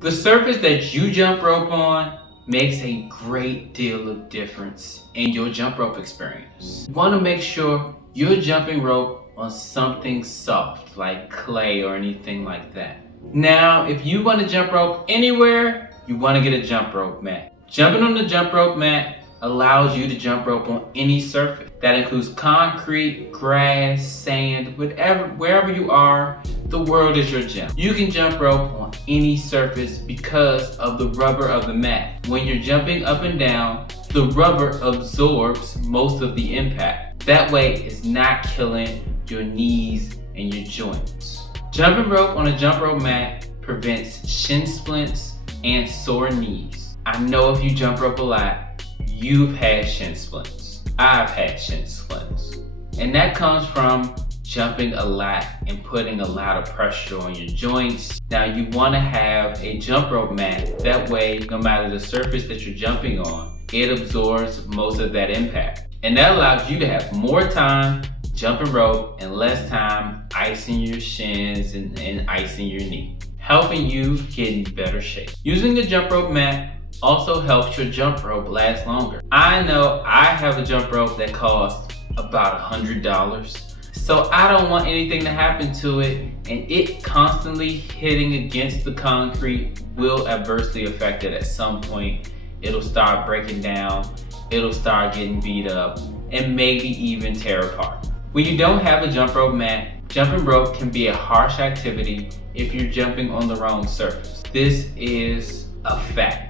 The surface that you jump rope on makes a great deal of difference in your jump rope experience. You want to make sure you're jumping rope on something soft like clay or anything like that. Now, if you want to jump rope anywhere, you want to get a jump rope mat. Jumping on the jump rope mat allows you to jump rope on any surface. That includes concrete, grass, sand, wherever you are, the world is your gym. You can jump rope on any surface because of the rubber of the mat. When you're jumping up and down, the rubber absorbs most of the impact. That way, it's not killing your knees and your joints. Jumping rope on a jump rope mat prevents shin splints and sore knees. I know if you jump rope a lot, you've had shin splints. I've had shin splints. And that comes from jumping a lot and putting a lot of pressure on your joints. Now you want to have a jump rope mat. That way, no matter the surface that you're jumping on, it absorbs most of that impact. And that allows you to have more time jumping rope and less time icing your shins and icing your knee, helping you get in better shape. Using a jump rope mat also helps your jump rope last longer. I know I have a jump rope that costs about $100. So I don't want anything to happen to it, and it constantly hitting against the concrete will adversely affect it at some point. It'll start breaking down, it'll start getting beat up, and maybe even tear apart. When you don't have a jump rope mat, jumping rope can be a harsh activity if you're jumping on the wrong surface. This is a fact.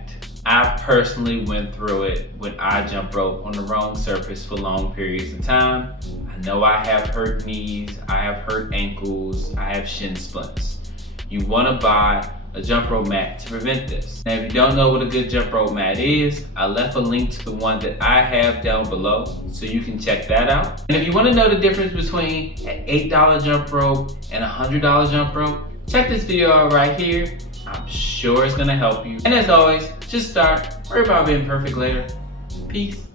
I personally went through it when I jump rope on the wrong surface for long periods of time. I know I have hurt knees, I have hurt ankles, I have shin splints. You want to buy a jump rope mat to prevent this. Now, if you don't know what a good jump rope mat is, I left a link to the one that I have down below, so you can check that out. And if you want to know the difference between an $8 jump rope and a $100 jump rope, check this video out right here. I'm sure it's gonna help you. And as always, just start. Worry about being perfect later. Peace.